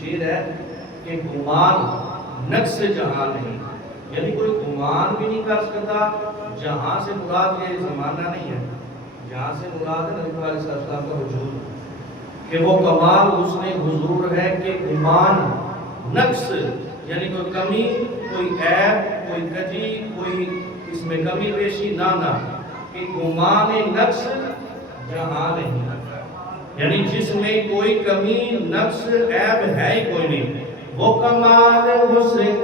شعر ہے کہ گمان نقص جہاں نہیں، یعنی کوئی گمان بھی نہیں کر سکتا. جہاں سے مراد یہ زمانہ نہیں ہے، جہاں سے مراد ہے نبی علیہ السلام کا وجود، کہ وہ کمال حسن حضور ہے کہ گمان نقص یعنی کوئی کمی، کوئی عیب، کوئی کجی، کوئی اس میں کمی بیشی نہ کہ گمان نقص جہاں نہیں، یعنی جس میں کوئی کمی نقص عیب ہے ہی کوئی نہیں، وہ کمال حسن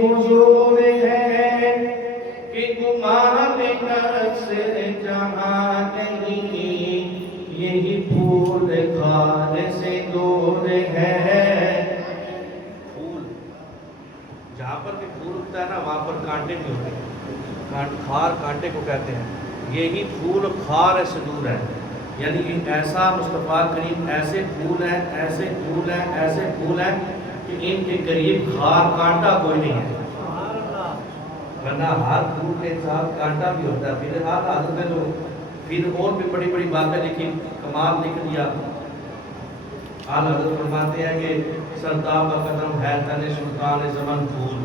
حضور ہے کہ گمان نقص جہاں نہیں، یہی پھول خار سے دور ہے. پھول جہاں پر بھی پھول اگتا ہے نا وہاں پر کانٹے بھی ہوتے ہیں، خار کانٹے کو کہتے ہیں. یہی پھول خار سے دور ہے، یعنی ایسا مصطفیٰ کریم ایسے پھول ہیں، ایسے پھول ہیں، ایسے پھول ہیں کہ ان کے قریب خار کانٹا کوئی نہیں ہے. ورنہ ہر پھول کے ساتھ کانٹا بھی ہوتا ہے. پھر ہاتھ حضرت نے تو پھر اور بھی بڑی بڑی باتیں لکھی، کمال لکھ دیا. آل حضرت فرماتے ہیں کہ سرتاب کا قدم ہے تن سلطان زمن پھول.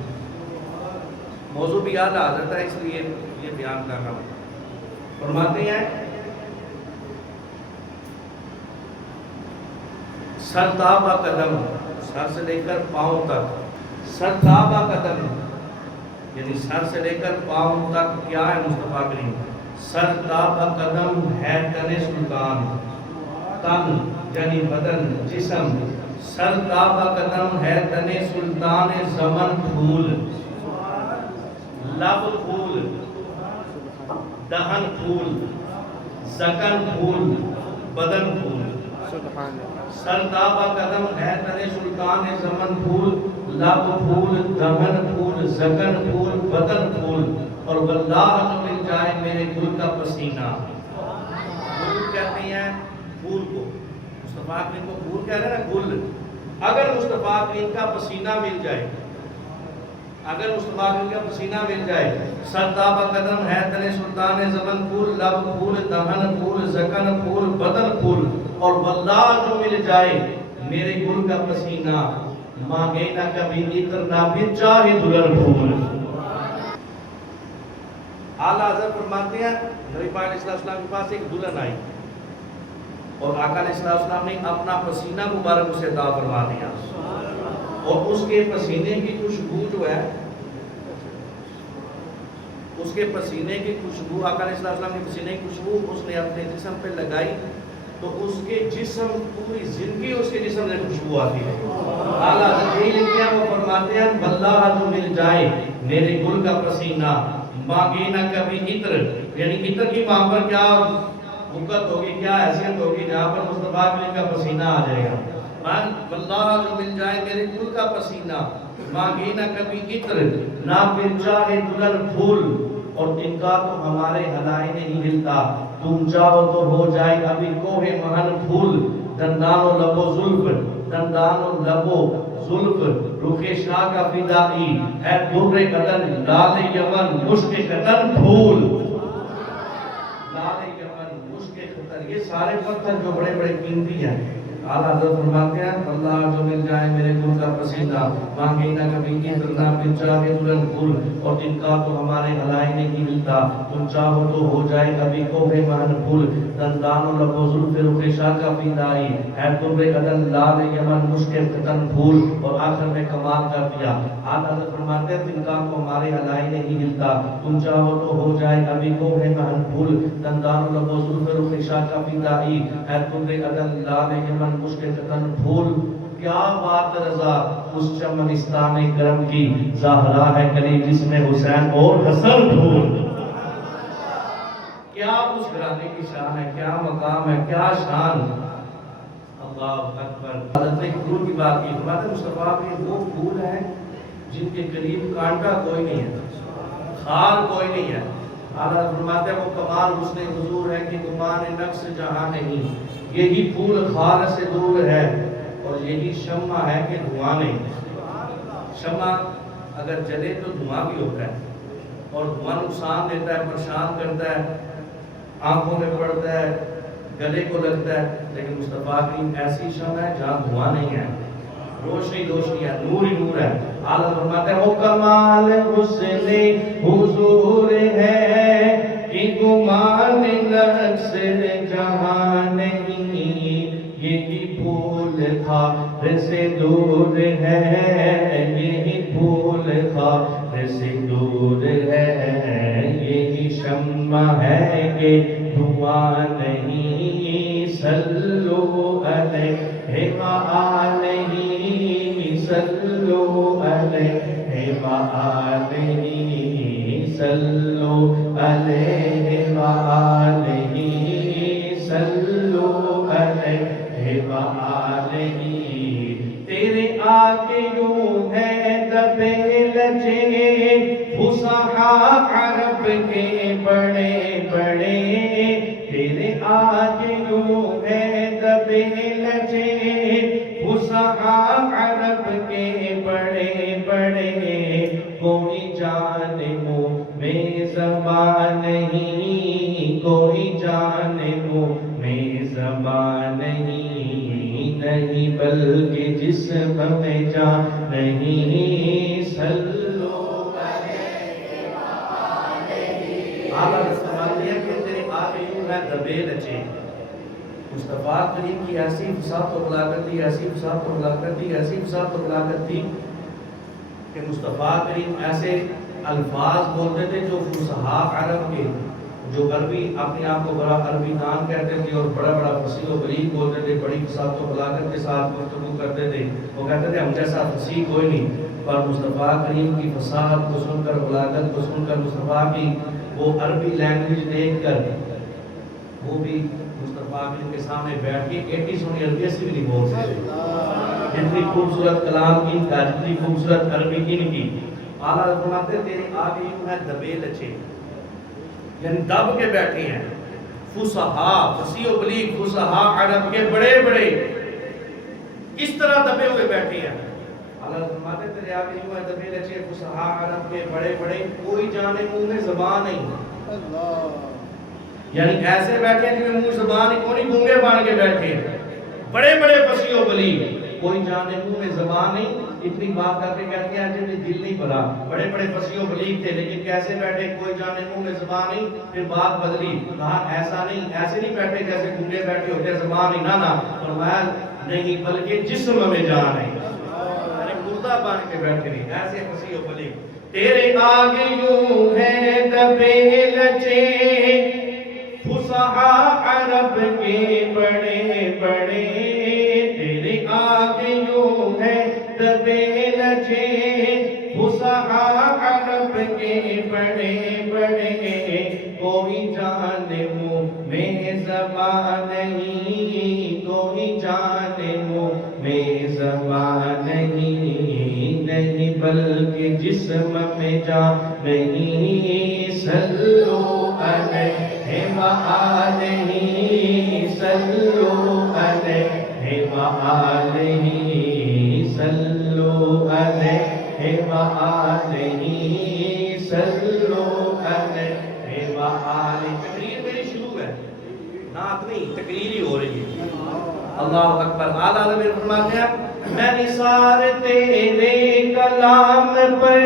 موضوع بھی آل حضرت ہے اس لیے یہ بیان کر رہا ہوں. فرماتے ہیں سرتابہ قدم، سر سے لے کر پاؤں تک، سرتابہ قدم یعنی سر سے لے کر پاؤں تک کیا ہے مصطفیٰ کریم؟ سرتابہ قدم ہے تن سلطان، تن یعنی بدن، جسم. سرتابہ قدم ہے تن سلطان زمن پھول، لب پھول، دہن پھول، زکن پھول، بدن پھول. سرتابہ قدم ہے تن سلطان زمن پھول، لب پھول، دہن پھول، زکن پھول، بدن پھول. اور واللہ جو مل جائے میرے گل کا پسینہ. گل کہتے ہیں پھول کو، مصطفیٰ کریم کو پھول کہہ رہے ہیں نا، گل. اگر مصطفیٰ کریم کا پسینہ مل جائے، اگر مصطفیٰ کریم کا پسینہ مل جائے. سرتابہ قدم ہے تن سلطان زمن پھول، لب پھول، دہن پھول، زکن پھول، بدن پھول. اور واللہ جو مل جائے میرے گل کا پسینہ، مانگے نہ کبھی عطر نہ پھر چاہے دلہن پھول. اعلیٰ حضرت فرماتے ہیں نبی پاک علیہ السلام کے پاس ایک دلہن آئی اور آقا علیہ السلام نے اپنا پسینہ مبارک اسے عطا فرما دیا، اور اس کے پسینے کی خوشبو جو ہے، اس کے پسینے کی خوشبو، آقا علیہ السلام کے پسینے کی خوشبو اس نے اپنے جسم پہ لگائی تو اس کے جسم، پوری زندگی اس کے جسم سے خوشبو آتی ہے. اعلیٰ یہی لکھتے ہیں، وہ فرماتے ہیں واللہ جو مل جائے میرے گل کا پسینہ، مانگے نہ کبھی عطر. یعنی عطر کی وہاں پر کیا وقت ہوگی، کیا حیثیت ہوگی جہاں پر مصطفیٰ کریم کا پسینہ آ جائے گا. واللہ جو مل جائے میرے گل کا پسینہ، مانگے نہ کبھی عطر نہ پھر چاہے دلہن پھول. اور ان کا تو ہمارے حلائے نہیں ہلتا، تم چاہو تو ہو جائے ابھی کوہ مہن پھول. دندان و لب و زلف، دندان و لب و زلف، رخ شاہ کا فدائی ہے در قدن، لال یمن مشک قطن پھول. لال یمن مشک قطن، یہ سارے پتھر جو بڑے بڑے قیمتی ہیں. اعلیٰ حضرت فرماتے ہیں اللہ جو مل جائے میرے گل کا پسینہ، مانگے نہ کبھی عطر نہ پھر چاہے دلہن پھول. اور جن کا تو ہمارے حلائے نہیں ملتا، تم چاہو تو ہو جائے کبھی کوہ مہن پھول. دندان و لب و زلف، رخ شاہ کا فدائی ہے در قدن، لال یمن مشک قطن پھول. اور آخر میں کمال کر دیا. اعلیٰ حضرت فرماتے ہیں جن کا تو ہمارے حلائے نہیں ملتا، تم چاہو تو ہو جائے کبھی کوہ مہن پھول. دندان و لب و زلف، رخ شاہ کا فدائی ہے در قدن، لال یمن مشک قطن پھول. کیا بات رضا اس چمنستان کرم کی، زہرا ہے کلی جس میں حسین اور حسن پھول. کیا اس گھرانے کی شان ہے، کیا مقام ہے، کیا شان. اللہ اکبر. حضرت نے پھول کی بات کی، فرماتے مصطفیٰ کے وہ پھول ہیں جن کے قریب کانٹا کوئی نہیں ہے، خار کوئی نہیں ہے. اعلیٰ فرماتے ہیں وہ کمال حسن حضور ہے کہ گمان نقص جہاں نہیں. یہی پھول خار سے دور ہے، اور یہی شمع ہے کہ دھواں نہیں. شمع اگر جلے تو دھواں بھی ہوتا ہے، اور دھواں نقصان دیتا ہے، پریشان کرتا ہے، آنکھوں میں پڑتا ہے، گلے کو لگتا ہے. لیکن مصطفیٰ کی ایسی شمع ہے جہاں دھواں نہیں ہے. روشنی روشنی ہے، نور ہی نور ہے. اعلیٰ فرماتے ہیں وہ کمال حسن حضور ہے کہ گمان نفس جہاں نہیں، یہی پھول خار سے دور ہے، یہی پھول خار سے دور ہے، یہی شمع ہے کہ دھواں نہیں. صلو علیہ وآلہ، صلو علیہ وآلہ، صلو علیہ وآلہ، صلو علیہ وآلہ. تیرے آگے یوں ہے دبے لچے فصحاء عرب کے بڑے بڑے، تیرے آگے یوں ہے دبے لچے فصحاء عرب کے بڑے بڑے. کوئی جان منہ میں زبان نہیں، کوئی جان منہ میں زبان نہیں، نہیں بلکہ جسم میں جان نہیں. صلو علیہ وآلہ. آقا نے فرمایا کہ تیرے آگے یوں ہے دبے لچے. مصطفیٰ کریم کی ایسی فصاحت و بلاغت تھی، ایسی فصاحت و بلاغت تھی، ایسی فصاحت و بلاغت تھی کہ مصطفیٰ کریم ایسے الفاظ بولتے تھے جو فصحاء عرب کے، جو عربی اپنے آپ کو بڑا عربی دان کہتے تھے اور بڑا بڑا فصیح و بلیغ بولتے تھے، بڑی فصاحت و بلاغت کے ساتھ گفتگو کرتے تھے. وہ کہتے تھے ہم جیسا فصیح کوئی نہیں. پر مصطفیٰ کریم کی فصاحت کو سن کر، بلاغت کو سن کر، مصطفیٰ کی وہ عربی لینگویج دیکھ کر وہ بھی مصطفیٰ کریم کے سامنے بیٹھ کے ایٹی سونی عربی ایسی بھی نہیں بول سکتے. جتنی خوبصورت کلام ان کا، جتنی خوبصورت عربی ان کی. اعلیٰ فرماتے تیرے آگے یوں ہے دبے لچے، یعنی دب کے بیٹھے ہیں. فصحاء، فصیح و بلیغ فصحاء عرب کے بڑے بڑے کس طرح دبے ہوئے بیٹھے ہیں. اللہ فرماتے تیرے آگے یوں ہے دبے لچے فصحاء عرب کے بڑے بڑے، کوئی جانے منہ میں زبان نہیں. یعنی ایسے بیٹھے ہیں جنہیں منہ زبان ہی کونی، گونگے بان کے بیٹھے ہیں. بڑے بڑے فصیح و بلیغ، کوئی جانے منہ میں زبان نہیں. اتنی بات کر کے کہتے ہیں جنہیں دل نہیں بھرا. بڑے بڑے فصیح و بلیغ تھے لیکن کیسے بیٹھے، کوئی جانے منہ میں زبان نہیں. پھر بات بدلی، کہا ایسا نہیں، ایسے نہیں بیٹھے جیسے گونگے بیٹھے ہوتے زبان ہی نہ. فرمایا نہیں بلکہ جسم میں جان ہے، یعنی مردہ بان کے بیٹھے نہیں. ایسے فصیح و بلیغ. تیرے آگے یوں ہے دبے لچے فصحاء عرب کے بڑے بڑے، تیرے آگے یوں ہے دبے لچے فصحاء عرب کے بڑے بڑے. کوئی جان منہ میں زبان نہیں، کوئی جان منہ میں زبان نہیں، نہیں بلکہ جسم میں جان نہیں. صلو علیہ وآلہ، صلو علیہ وآلہ، صلو علیہ وآلہ، صلو علیہ وآلہ. تقریر میری شروع ہے، نعت نہیں، تقریر ہی ہو رہی ہے. اللہ اکبر. اعلیٰ نے فرماتے ہیں میں نثار تیرے کلام پر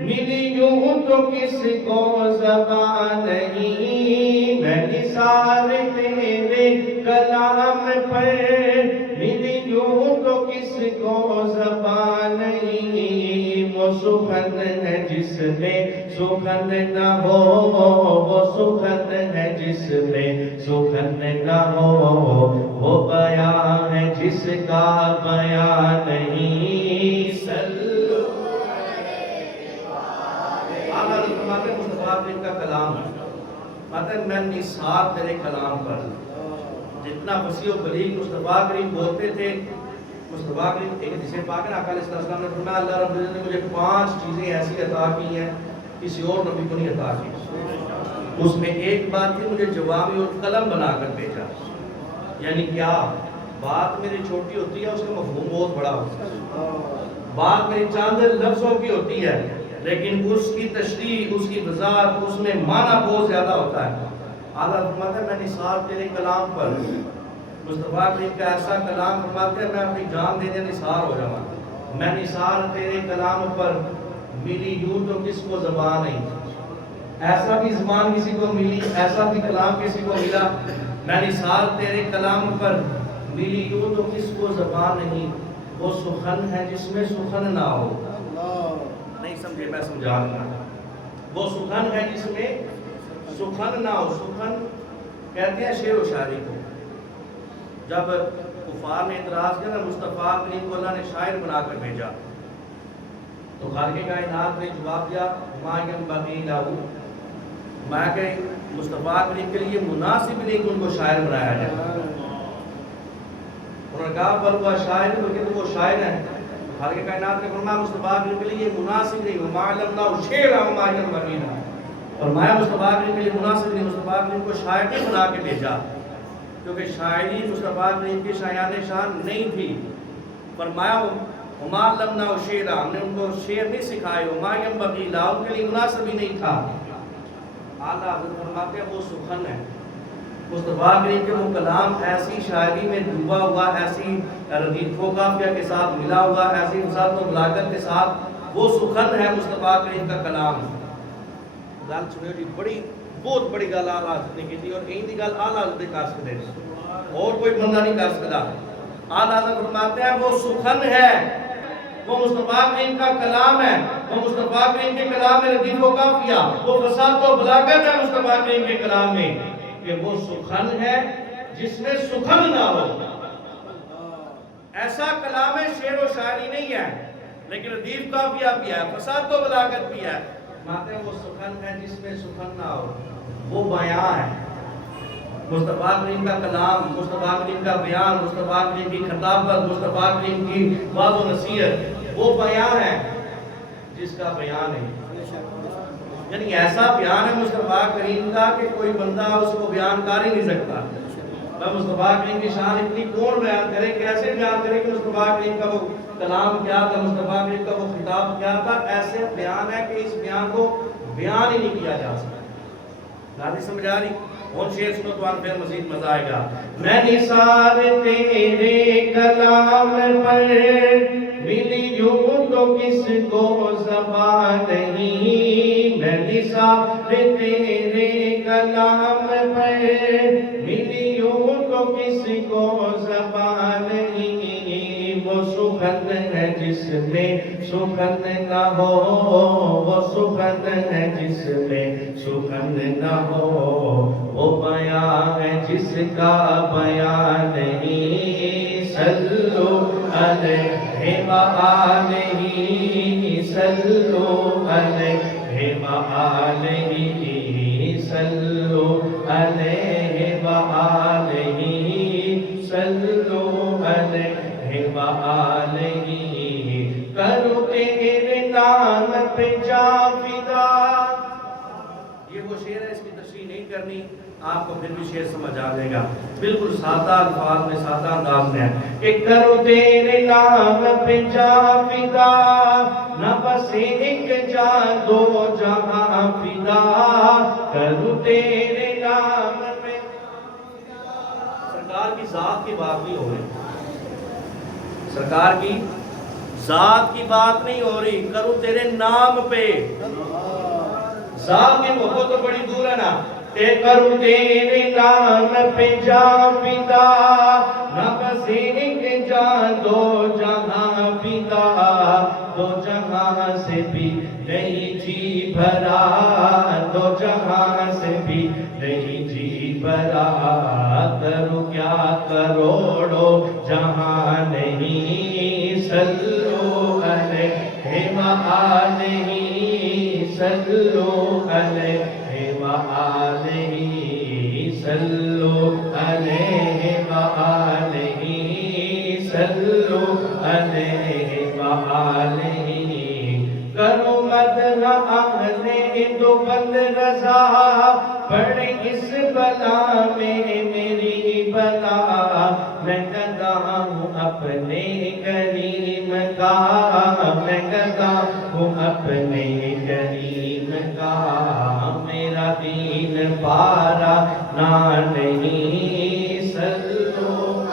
ملی یوں تو کس کو زبان نہیں. میں نثار تیرے کلام پر ملی یوں تو کس کو زبان نہیں. وہ سخن ہے جس میں سخن نہ ہو، وہ سخن ہے جس میں سخن نہ ہو، وہ بیان ہے جس کا بیان نہیں. صلو مصطفیٰ کا کلام مطلب میں نثار تیرے کلام پر. جتنا فصیح و بلیغ مصطفیٰ کریم بولتے تھے. مصطفیٰ کریم ایک حدیث پاک ہے، آقا علیہ السلام نے فرمایا اللہ رب العزت نے مجھے 5 چیزیں ایسی عطا کی ہیں کسی اور نبی کو نہیں عطا کی. اس میں ایک بات تھی مجھے جوامع القلم بنا کر بھیجا. یعنی کیا بات میری چھوٹی ہوتی ہے اس کا مفہوم بہت بڑا ہوتا ہے. بات میری چاند لفظوں کی ہوتی ہے لیکن اس کی تشریح، اس کی وضاحت، اس میں معنی بہت زیادہ ہوتا ہے. اعلیٰ فرماتا ہے میں نثار تیرے کلام پر مصطفیٰ کریم کا ایسا کلام فرماتے ہیں میں اپنی جان دینے نثار ہو جاؤں. میں نثار تیرے کلام پر ملی یوں تو کس کو زبان نہیں. ایسا بھی زبان کسی کو ملی, ایسا بھی کلام کسی کو ملا. میں نثار تیرے کلام پر ملی یوں تو کس کو زبان نہیں. وہ سخن ہے جس میں سخن نہ ہو. نہیں سمجھے, میں سمجھا رہا ہوں. وہ سخن ہے جس میں سخن نہ ہو. سخن کہتے ہیں شعر و شاعری کو. جب کفار نے اعتراض کیا نا مصطفیٰ کریم کو اللہ نے شاعر بنا کر بھیجا, تو خالق کائنات نے جواب دیا ما ینبغی لہ, میں کہ مصطفیٰ کریم کے لیے مناسب نہیں کہ ان کو شاعر بنایا جائے. انہوں نے کہا بل وہ شاعر, تو وہ شاعر ہیں. خالق کائنات نے فرمایا مصطفیٰ کریم کے لیے مناسب نہیں. وما علمناہ شعرا وما ینبغی لہ, فرمایا مصطفیٰ کریم کے لیے مناسب نہیں. مصطفیٰ کریم کو شاعر نہیں بنا کے بھیجا کیونکہ شاعری مصطفیٰ کریم کی شایان شان نہیں تھی. فرمایا وما علمناہ شعرا, ہم نے ان کو شعر نہیں سکھائے. وما ینبغی لہ, ان کے لیے مناسب ہی نہیں تھا. اعلیٰ حضرت فرماتے ہیں وہ سخن ہے. مصطفیٰ کریم کے وہ کلام ایسی شاعری میں ڈوبا ہوا, ایسی ردیف و قافیہ کے ساتھ ملا ہوا, ایسی وسعت و بلاغت کے ساتھ, وہ سخن ہے مصطفیٰ کریم کا کلام. گل سنو جی, بڑی بہت بڑی گل اعلیٰ حضرت نے کی تھی, اور این دی گل اعلیٰ حضرت کر سکتے اور کوئی بندہ نہیں کر سکتا. اعلیٰ حضرت فرماتے ہیں وہ سخن ہے, وہ مصطفیٰ کریم کا کلام ہے. وہ مصطفیٰ کریم کے کلام میں ردیف و قافیہ, وہ وسعت و بلاغت ہے مصطفیٰ کریم کے کلام میں, کہ وہ سخن ہے جس میں سخن نہ ہو. ایسا کلام ہے, شعر و شاعری نہیں ہے, لیکن ردیف قافیہ بھی ہے, وسعت و بلاغت بھی ہے. ماتے وہ سخن ہے جس میں سخن نہ ہو. وہ بیان ہے مصطفیٰ کریم کا کلام, مصطفیٰ کریم کا بیان, مصطفیٰ کریم کی خطابت, مصطفیٰ کریم کی واضح و نصیحت, وہ بیان ہے جس کا بیان ہے. یعنی ایسا بیان ہے مصطفیٰ کریم کا کہ کوئی بندہ اس کو بیان کر ہی نہیں سکتا. میں مصطفیٰ کریم کی شان اتنی کون بیان کرے, کیسے بیان کرے کہ مصطفیٰ کریم کا وہ کلام کیا تھا, مصطفیٰ کریم کا وہ خطاب کیا تھا. ایسے بیان ہے کہ اس بیان کو بیان ہی نہیں کیا جا سکتا. غازی سمجھ آ رہی؟ اور شعر سنو تو آن پھر مزید مزہ آئے گا. میں نثار تیرے کلام پر ملی یوں تو کس کو زبان نہیں. میں نثار تیرے کلام پر ملی یوں تو کس کو زبان نہیں. وہ سخن ہے جس میں سخن نہ ہو, وہ سخن ہے جس میں سخن نہ ہو. وہ بیان ہے جس کا بیان نہیں. صلو علیہ وآلہ, صلو علیہ وآلہ, صلو علیہ وآلہ, صلو علیہ وآلہ. کرو تیرے نام پہ جا فدا. یہ وہ شعر ہے, اس کی تشریح نہیں کرنی, آپ کو پھر بھی شعر سمجھ آ جائے گا. بالکل سادہ الفاظ میں, سادہ انداز میں ہے کہ کرو تیرے نام پہ جا فدا, نہ بس ایک جان دو جہاں فدا. کرو تیرے نام پہ. سرکار کی ذات کی بات نہیں ہو رہی, سرکار کی ذات کی بات نہیں ہو رہی. کرو تیرے نام پہ, ذات کی محبت تو بڑی دور ہے نا. کرو تیرے نام پہ جا فدا, نہ بس ایک جان دو جہاں فدا. دو جہاں سے بھی نہیں جی بھرا, دو جہاں سے بھی نہیں جی بھرا. کرو کیا کروڑو جہاں نہیں. صلو علیہ وآلہ, صلو علیہ وآلہ, صلو علیہ وآلہ, صلو علیہ وآلہ. کرو مدح اہل دو بند رضا, پڑھ اس بلا میں میری بلا. میں گدا ہوں اپنے کریم کا, میں گدا ہوں اپنے کریم کا. میرا دین پارا نہ نہیں. صلو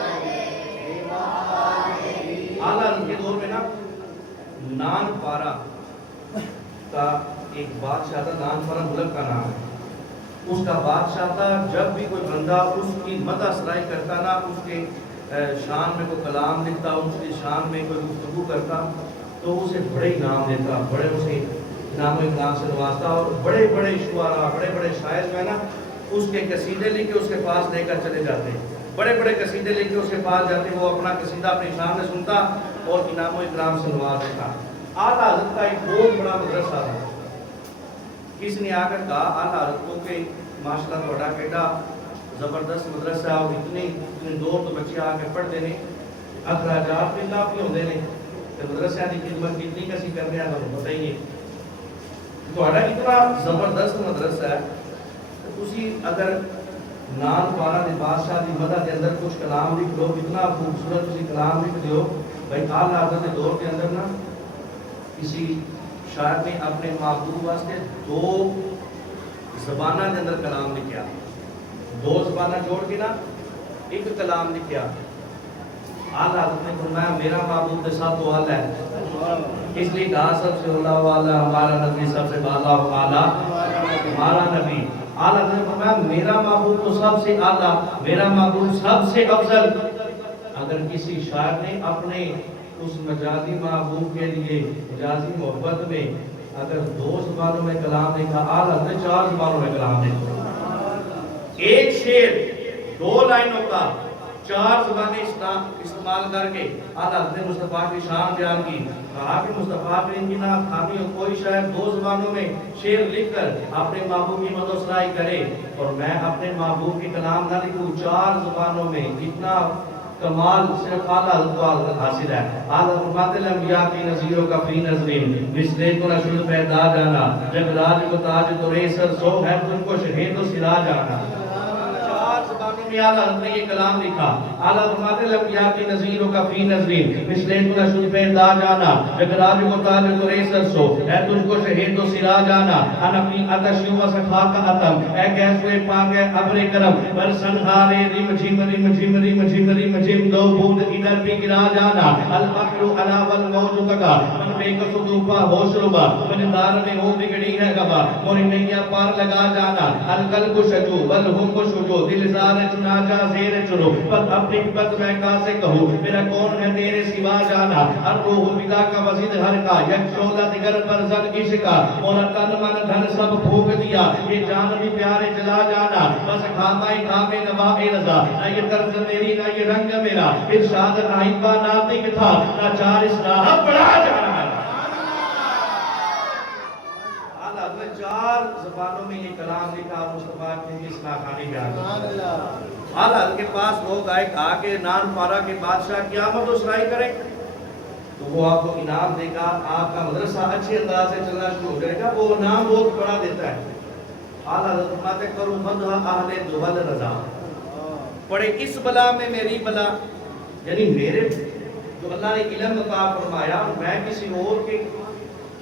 میں نا نان پارا کا ایک بادشاہ تھا، نان پارا ملک کا نام ہے، اس کا بادشاہ تھا. جب بھی کوئی بندہ اس کی مدح سرائی کرتا نا، اس کے شان میں کوئی کلام لکھتا، اس کی شان میں کوئی گفتگو کرتا، تو اسے بڑے انعام دیتا، بڑے اسے انعام و اکرام سے نوازتا. اور بڑے بڑے شعراء، بڑے بڑے شاعر جو ہے نا، اس کے قصیدے لکھ کے اس کے پاس لے کر چلے جاتے، بڑے بڑے قصیدے لکھ کے اس کے پاس جاتے، وہ اپنا قصیدہ اپنی شان میں سنتا اور انعام و اکرام سے نواز دیتا. اعلیٰ حضرت کا ایک بہت بڑا مدرسہ تھا. کس نے آ کر کہا اعلیٰ حضرت کو کہ ماشاء اللہ بڑا بیٹا زبردست مدرسہ، اور اتنے دور تو بچے آ کے پڑھتے ہیں، اخراجات بھی کافی ہوتے ہیں، مدرسے کی خدمت کتنی کسی کرنے آ تو بتائیے. تھوڑا اتنا زبردست مدرسہ ہے، اسی اگر نان پارا دی بادشاہ دی مدد کے اندر کچھ کلام لکھ لو، اتنا خوبصورت اسی کلام لکھ دیو بھائی. اعلیٰ حضرت کے دور کے اندر نا کسی شاعر نے اپنے محبوب واسطے 2 زبانہ کے اندر کلام لکھیا، 2 زبانہ جوڑ کے نا ایک کلام لکھیا. اعلیٰ حضرت نے فرمایا میرا محبوب کے ساتھ تو اعلیٰ ہے، اس لیے کہا سب سے اولا والا ہمارا نبی، سب سے بالا اعلیٰ ہمارا نبی. اعلیٰ حضرت نے فرمایا میرا محبوب تو سب سے اعلیٰ، میرا محبوب سب سے افضل. اگر کسی شاعر نے اپنے اس مجازی محبوب کے لیے مجازی محبت میں اگر 2 زبانوں میں کلام لکھا، اعلیٰ حضرت نے 4 زبانوں میں کلام لکھا. ایک شعر 2 لائنوں کا 4 زبانیں استعمال کر کے اعلیٰ حضرت نے مصطفیٰ کی شان بیان کی. کہا کہ مصطفیٰ کریم کی نہ خامی ہو، کوئی شاعر 2 زبانوں میں شعر لکھ کر اپنے محبوب کی مدح و سرائی کرے، اور میں اپنے محبوب کی کلام نہ لکھوں 4 زبانوں میں. اتنا کمال صرف اعلیٰ حضرت کو حاصل ہے. اعلیٰ فرماتے ہیں انبیاء کی نظیروں کا فی نظرین مثلے تو نشد پیدا جانا، جب راج کو تاج تو ریسر سو ہے تم کو شہید و سرا جانا. 4 زبانوں میں اعلیٰ حضرت نے یہ کلام لکھا. اعلیٰ فرماتے ہیں انبیاء کی نظیروں کا فی نظرین مثلے تو نشد پیدا جانا، جب راج کو تاج تو ریسر سو ہے تم کو شہید و سرا جانا. ان اپنی آتشیوں و سخا کا اتم اے گیس ہوئے پاک ہے ابر کرم، برسن ہارے ریم جھیم ریم جھیم ریم جھیم ریم جھیم دو بود ادھر بھی گرا جانا. البحر علا والموج تکا من بے کسدوفا ہوش ربا، من دار میں ہو بگڑی ہے گبا موری نیا پار لگا جانا. القلب شجو والہم شجو دل زار چنا جا زیر چنو، پر اپنی بات میں کاسے کہوں میرا کون ہے تیرے سوا جانا. الروح بدا کا وزید ہر کا یک شعلہ دیگر پر زد عشقا، مولا تن من دھن سب پھوک دیا یہ جان بھی پیارے جلا جانا. بس کھاما ہی کھامے نوائی رضا، نہ یہ طرز میری نہ یہ رنگ میرا، ارشاد نائبہ ناطق تھا نہ 4 اصلاح بڑھا جانا. اعلیٰ حضرت نے 4 زبانوں میں یہ کلام لکھا، مصطفیٰ کی اصلاح خانی بیان کی. اعلیٰ حضرت کے پاس لوگ آئے، کہا کہ نان پارا کے بادشاہ قیامت و سرائی کریں تو وہ آپ کو انعام دے گا، آپ کا مدرسہ اچھے انداز سے چلنا شروع ہو جائے گا، وہ انعام بہت بڑا دیتا ہے. اعلیٰ حضرت فرماتے کرو مدح اہل دول رضا، پڑھے اس بلا میں میری بلا، یعنی میرے جو اللہ نے علم عطا فرمایا میں کسی اور کے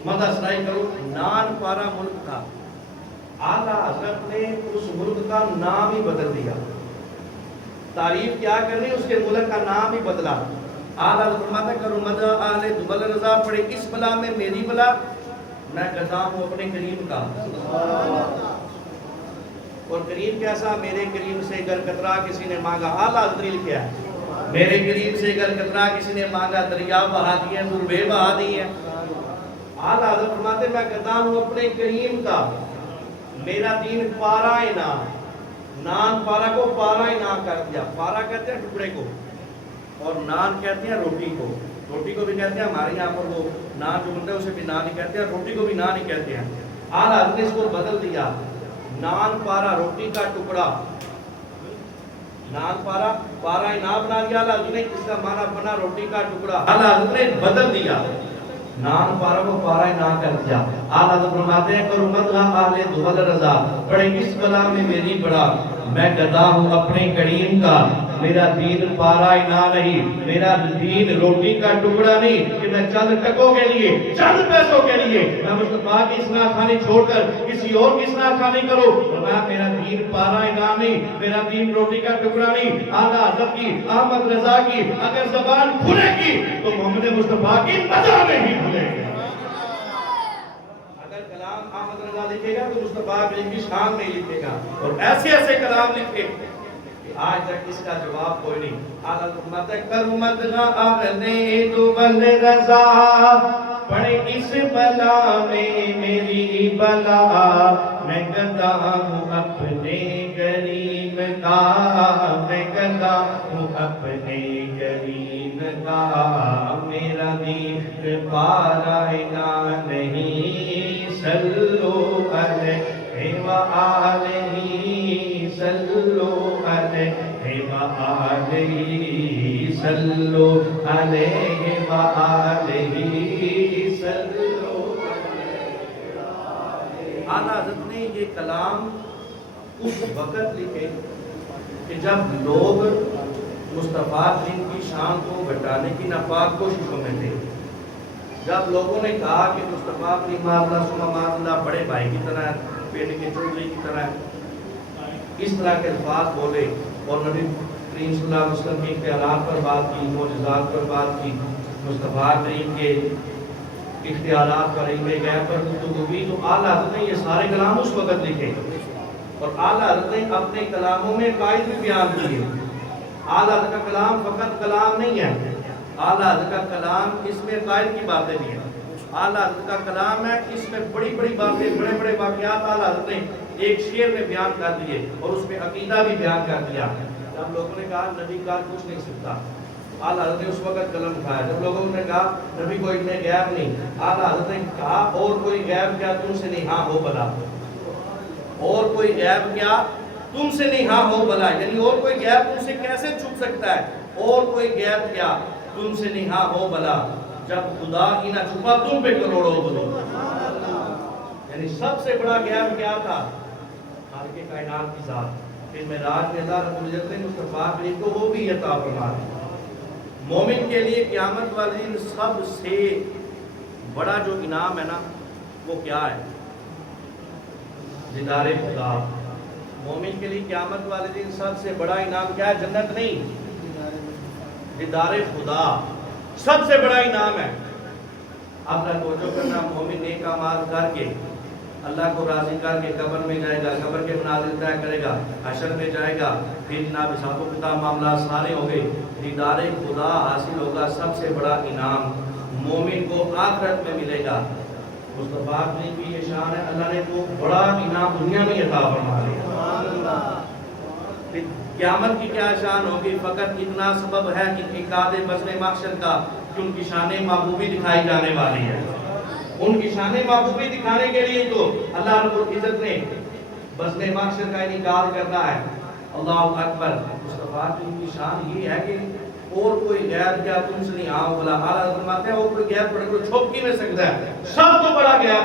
مدح سرائی کروں. نان پارا ملک تھا، اعلیٰ حضرت نے اس ملک کا نام ہی بدل دیا. تعریف کیا کرنی، اس کے ملک کا نام ہی بدلا. اعلیٰ حضرت فرماتے کرو مدح اہل دول رضا، پڑھے اس بلا میں میری بلا، میں گدا ہوں اپنے کریم کا. اور کریم کیسا؟ میرے کریم سے گر قطرہ کسی نے مانگا، اعلیٰ حضرت نے کیا ہے میرے کریم سے گر قطرہ کسی نے مانگا، دریا بہا دیے دربے بہا دیے. اعلیٰ حضرت فرماتے میں گدا ہوں اپنے کریم کا، میرا دین پارا انعام. نان پارا کو پارا انعام کر دیا. پارا کہتے ہیں ٹکڑے کو، اور نان کہتے ہیں روٹی کو. روٹی کو بھی کہتے ہیں، ہمارے یہاں پر وہ نان جو بنتا ہے اسے بھی نان ہی کہتے ہیں، روٹی کو بھی نان ہی کہتے ہیں. اعلیٰ حضرت نے اس کو بدل دیا، نان پارا روٹی کا ٹکڑا. نان پارا پارا انعام بنا دیا اعلیٰ حضرت نے، اس کا معنی بنا روٹی کا ٹکڑا. اعلیٰ حضرت نے بدل دیا، نان پارا کو پارا انعام کر دیا. اعلیٰ حضرت فرماتے ہیں کرو مدح اہل دول رضا، پڑھے اس بلا میں میری بڑا، میں گدا ہوں اپنے کریم کا. میرا دین پارا اینا نہیں، میرا دین روٹی کا ٹکڑا نہیں کہ میں چند ٹکوں کے لیے، چند پیسوں کے لیے میں مصطفیٰ کی اصلاح خانی چھوڑ کر کسی اور کی اصلاح خانی کروں۔ میرا دین پارا اینا نہیں، میرا دین روٹی کا ٹکڑا نہیں۔ اعلیٰ حضرت کی، احمد رضا کی اگر زبان کھلے گی تو محمد مصطفیٰ کی مزہ میں ہی کھلے گی۔ اگر کلام احمد رضا لکھے گا تو مصطفیٰ کی شان میں ہی لکھے گا، اور ایسے ایسے کلام لکھے کہ آج تک اس کا جواب کوئی نہیں۔ اعلیٰ حضرت کرمت آمنے تو بل رضا، پڑے اس بلا میں میری بلا، میں گدا ہوں اپنے غریب کا، میں گدا ہوں اپنے غریب کا، میرا دین پارا اینا نہیں، صلو علیہ وآلہ، صلو علیہ وآلہ، صلو علیہ وآلہ، صلو۔ اعلیٰ حضرت نے یہ کلام اس وقت لکھے کہ جب لوگ مصطفیٰ کی شان کو گھٹانے کی ناپاک کوششوں میں تھے، جب لوگوں نے کہا کہ مصطفیٰ کی معاملہ سما معاملہ بڑے بھائی کی طرح، بیٹے کے چودھری کی طرح، اس طرح کے الفاظ بولے اور نبی کریم صلی اللہ علیہ وسلم کے اختیارات پر بات کی، معجزات پر بات کی، مصطفیٰ کریم کے اختیارات پر، علم غیب پر گفتگو کی، تو اعلیٰ حضرت نے یہ سارے کلام اس وقت لکھے، اور اعلیٰ حضرت نے اپنے کلاموں میں قائد بھی بیان کیے۔ اعلیٰ حضرت کا کلام فقط کلام نہیں ہے، اعلیٰ حضرت کا کلام اس میں قائد کی باتیں بھی ہیں، اعلیٰ حضرت کا کلام ہے اس میں بڑی بڑی باتیں، بڑے بڑے واقعات اعلیٰ حضرت نے ایک شعر میں بیان کر دیے، اور اس میں عقیدہ بھی بیان کر دیا۔ جب لوگوں نے کہا نبی کار کچھ نہیں سکتا، اعلیٰ حضرت نے اس وقت قلم اٹھایا۔ جب لوگوں نے کہا نبی کو اتنے غیب نہیں، اعلیٰ حضرت نے کہا اور کوئی غیب کیا تم سے نہیں، ہاں ہو بلا، اور کوئی غیب کیا تم سے نہیں، ہاں ہو بلا، یعنی اور کوئی غیب تم سے کیسے چھپ سکتا ہے، اور کوئی غیب کیا تم سے نہیں، ہاں ہو بلا، جب خدا ہی نہ چھپا تم پہ کروڑوں بولو۔ یعنی سب سے بڑا غیب کیا تھا؟ خالق کائنات کی ذات۔ پھر معراج میں اللہ رب العزت نے مصطفیٰ کریم کو وہ بھی عطا فرما دی۔ مومن کے لیے قیامت والے دن سب سے بڑا جو انعام ہے نا، وہ کیا ہے؟ دیدار خدا۔ مومن کے لیے قیامت والے دن سب سے بڑا انعام کیا ہے؟ جنت نہیں، دیدار خدا سب سے بڑا انعام ہے۔ اب توجہ کرنا، مومن نیک اعمال کر کے اللہ کو راضی کر کے قبر میں جائے گا، قبر کے منازل طے کرے گا، حشر میں جائے گا، پھر جناب حساب و کتاب معاملات سارے ہوں گے، دیدار خدا حاصل ہوگا۔ سب سے بڑا انعام مومن کو آخرت میں ملے گا۔ مصطفیٰ کی یہ شان ہے، اللہ نے وہ بڑا انعام دنیا میں عطا فرما دیا۔ قیامت کی کیا شان ہوگی؟ فقط اتنا سبب ہے کہ انعقاد بزم محشر کا کہ ان کی شان محبوبی دکھائی جانے والی ہے۔ ان کی شان محبوبی دکھانے کے لیے تو اللہ رب العزت نے بزم محشر کا انعقاد کرنا ہے۔ اللہ اکبر۔ مصطفیٰ کی شان یہ ہے کہ اور کوئی غیب کیا تم سے نہیں، آؤ بلا۔ اعلیٰ فرماتے ہیں اور کوئی غیب پڑے کوئی چھپ کی نہیں سکتا ہے، سب تو بڑا غیب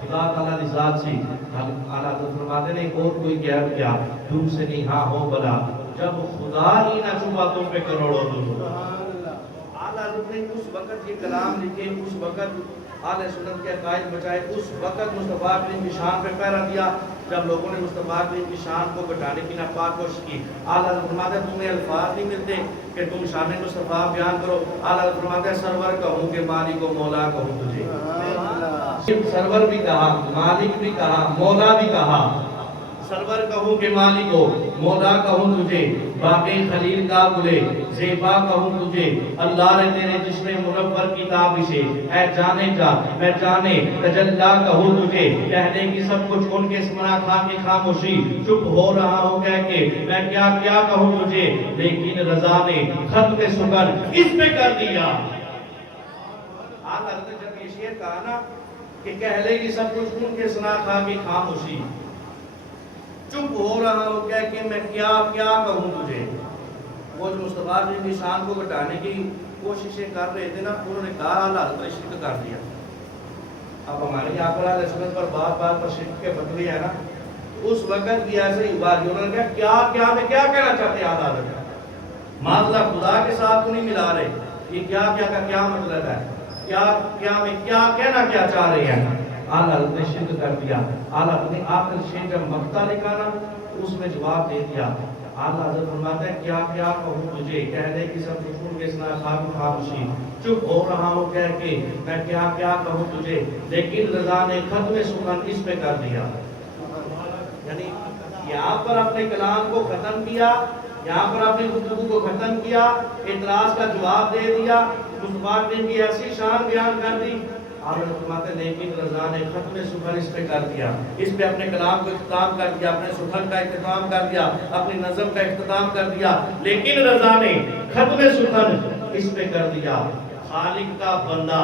خدا تعالیٰ کی ذات سی۔ اعلیٰ فرماتے ہیں اور کوئی غیب کیا تم سے نہیں، ہاں ہو بلا، جب خدا ہی نہ چھپا تم پہ کروڑوں دو۔ اعلیٰ نے اس وقت یہ کلام لکھے، اس وقت اہل سنت کے عقائد بچائے، اس وقت مصطفیٰ کریم کی شان پہ پہرا دیا جب لوگوں نے مصطفیٰ کریم کی شان کو گھٹانے کی ناپاک کوشش کی۔ اعلیٰ فرماتے ہیں تمہیں الفاظ نہیں ملتے کہ تم شان مصطفیٰ بیان کرو۔ اعلیٰ فرماتے ہیں سرور کہوں کہ مالک و مولا کہوں تجھے۔ سرور بھی کہا، مالک بھی کہا، مولا بھی کہا۔ سرور کہوں کہ مالک ہو، مولا کہوں تجھے، باقی خلیل کا بلے، زیبا کہوں تجھے، اللہ نے تیرے جسم منور کی تابشے، اے جانے جا میں جانے تجلا کہوں تجھے، کہنے کی سب کچھ ان کے سمنا کھا کے خاموشی، چپ ہو رہا ہوں کہہ کے میں کیا کیا کہوں تجھے، لیکن رضا نے ختم سکر اس پہ کر دیا۔ آج حضرت جب یہ شعر کہا نا کہ کہنے کی سب کچھ ان کے سنا کھا کے خاموشی، چپ ہو رہا ہوں کہہ کہ میں کیا کیا کہوں تجھے، وہ جو مصطفیٰ کی شان کو گھٹانے کی کوششیں کر رہے تھے نا، انہوں نے کہا حضرت نے شرک کر دیا۔ اب ہمارے یہاں پر علیہ سنت پر بات بات پر شرک کے بدلے ہے نا، اس وقت بھی ایسے ہی ہوا کہ انہوں نے کہا کیا کیا میں کیا کہنا چاہتے ہیں حضرت، معذلہ خدا کے ساتھ تو نہیں ملا رہے. یہ کیا کیا کا کیا مطلب ہے؟ کیا میں کیا کہنا کیا چاہ رہے ہیں؟ اعلیٰ حضرت نے شرک کر دیا. اعلیٰ حضرت نے آخر شے جب مقطع لکھا نا تو اس میں جواب دے دیا. اعلیٰ حضرت فرماتے ہیں کیا کیا کہوں تجھے، کہہ دے کہ سب سکون کے سنا خاموشی، چپ ہو رہا ہوں کہہ کے میں کیا کیا کہوں تجھے، لیکن رضا نے ختم سنن اس پہ کر دیا. یعنی یہاں پر اپنے کلام کو ختم کیا، یہاں پر اپنی گفتگو کو ختم کیا، اعتراض کا جواب دے دیا، مصطفیٰ نے بھی ایسی شان بیان کر دی. آپ فرماتے ہیں لیکن رضا نے ختم سخن اس پہ کر دیا، اس پہ اپنے کلام کو اختتام کر دیا، اپنے سخن کا اختتام کر دیا، اپنی نظم کا اختتام کر دیا، لیکن رضا نے ختم سخن اس پہ کر دیا. خالق کا بندہ،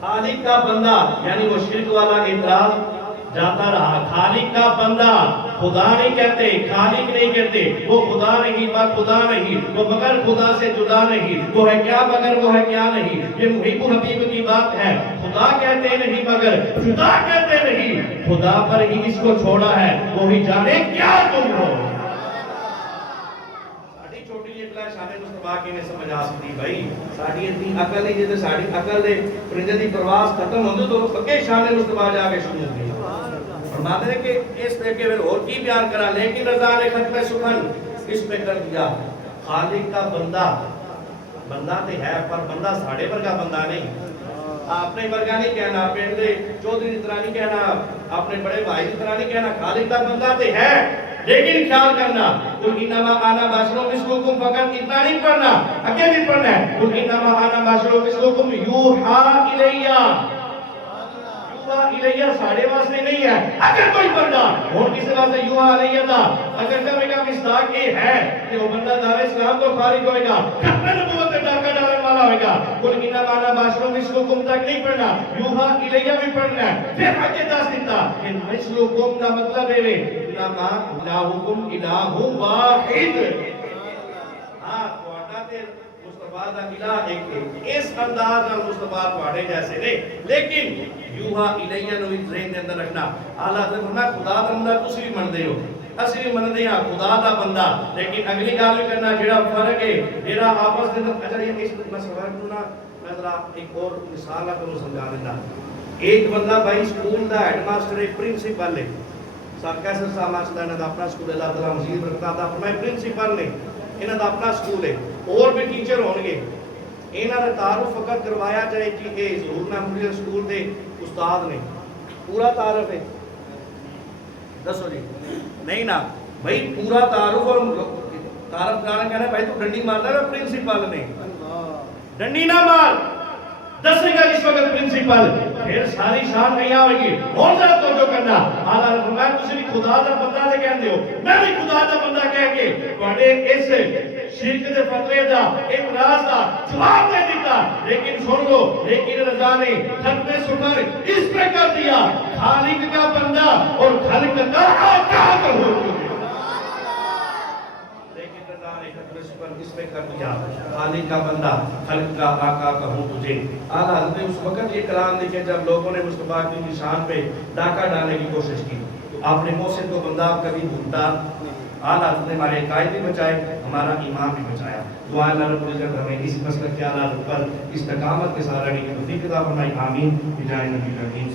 خالق کا بندہ یعنی وہ شرک والا اعتراض جاتا رہا. خالق کا بندہ، خدا نہیں کہتے، خالق نہیں کہتے، وہ خدا نہیں با خدا نہیں، وہ مگر خدا سے جدا نہیں، وہ ہے کیا مگر وہ ہے کیا نہیں. یہ محب حبیب کی بات ہے. خدا کہتے نہیں مگر جدا کہتے نہیں، خدا پر ہی اس کو چھوڑا ہے، وہی جانے کیا تم ہو. ساڑی چھوٹی جی اقلاع شان مصطفیٰ کی نے سمجھ آ سکتی بھائی. ساڑی اتنی عقل ہی جیسے ساڑی عقل دے پرندے دی پرواز ختم ہوندے تو پکے شان مصطفیٰ جا کے شروع ہوئی. فرماتے ہیں کہ اس طرح کے اور کی بیان کرا، لیکن رضا نے ختم سخن اس پہ کر دیا. خالق کا بندہ، بندہ تے ہے پر بندہ ساڑے پر کا بندہ نہیں. اپنے ورگا نہیں کہنا، پینڈ دے چودھری کی طرح نہیں کہنا، اپنے بڑے بھائی کی طرح نہیں کہنا. خالق کا بندہ تے ہے، لیکن خیال کرنا قل انما انا بشر مثلکم، فقط اتنا نہیں پڑھنا، اگے بھی پڑھنا ہے قل انما انا بشر مثلکم یوحا الیہ. الیہ ساڑھے واسطے نہیں ہے. اگر کوئی بندہ اور کسی واسطے یوحا الیہ تھا، اگر کبھی کا مصداق یہ ہے کہ وہ بندہ دار اسلام تو خارج ہوئے گا، ختم نبوت سے ڈاکہ ڈالنے والا ہوئے گا. قل انما انا بشر مثلکم تک نہیں پڑھنا، یوحا الیہ بھی پڑھنا ہے. پھر آگے دس دیتا کہ مثلکم کا مطلب ہے انما الہکم الہ واحد. ہاں تواڈا تے مصطفیٰ دا الہ ایک اس انداز نال مصطفیٰ تواڈے جیسے نہیں، لیکن یوحا الیہ نو ذہن دے اندر رکھنا. اعلیٰ حضرت فرمایا خدا دا بندہ تسی بھی منتے ہو، اسی بھی منتے ہاں خدا دا بندہ، لیکن اگلی گل بھی کرنا جڑا فرق ہے جڑا آپس دے اندر. اچھا یہ اس مسئلہ کو نا میں ذرا ایک اور مثال آپ کو سمجھا دینا. ایک بندہ بھائی سکول دا ہیڈ ماسٹر ہے، پرنسپل ہے. سر کیسر صاحب ماشاءاللہ انہاں دا اپنا سکول ہے، اللہ تعالیٰ مزید برکت عطا فرمائے. پرنسپل نے انہاں دا اپنا سکول ہے، اور بھی ٹیچر ہون گے. انہاں دا تعارف فقط کروایا جائے کہ یہ ظہور میموریل سکول دے استاد نے، پورا تعارف ہے. دسو جی نہیں نا بھائی پورا تعارف. اور تعارف کرانا کہنا ہے بھائی تو ڈنڈی مارنا ہے پرنسپل نے، ڈنڈی نہ مار. دسے گا اس وقت پرنسپل پھر ساری شان نہیں آئے گی. اور ذرا توجہ کرنا. اعلیٰ فرمایا تسی بھی خدا دا بندہ دے کہندے ہو، میں بھی خدا دا بندہ کہہ کے تواڈے اس شرک دے فتوے دا اعتراض دا جواب دے دیتا. لیکن سن لو، لیکن رضا نے ختم سخن اس پہ کر دیا. خالق کا بندہ اور خلق کا آقا کہو تجھے. لیکن رضا نے ختم سخن اس پہ کر دیا. خالق کا بندہ خلق کا آقا کہوں تجھے. اعلیٰ حضرت نے اس وقت یہ کلام لکھے جب لوگوں نے مصطفیٰ کی شان پہ ڈاکہ ڈالنے کی کوشش کی. آپ نے محسن کو بندہ کبھی بھولتا. اعلیٰ حضرت نے ہمارے عقائد بھی بچائے، ہمارا ایمان بھی بچایا. دعا اللہ رب العزت ہمیں اس مسلک کے آلات پر استقامت کے سہارا کی توفیق عطا فرمائے. آمین. بجائے نبی کریم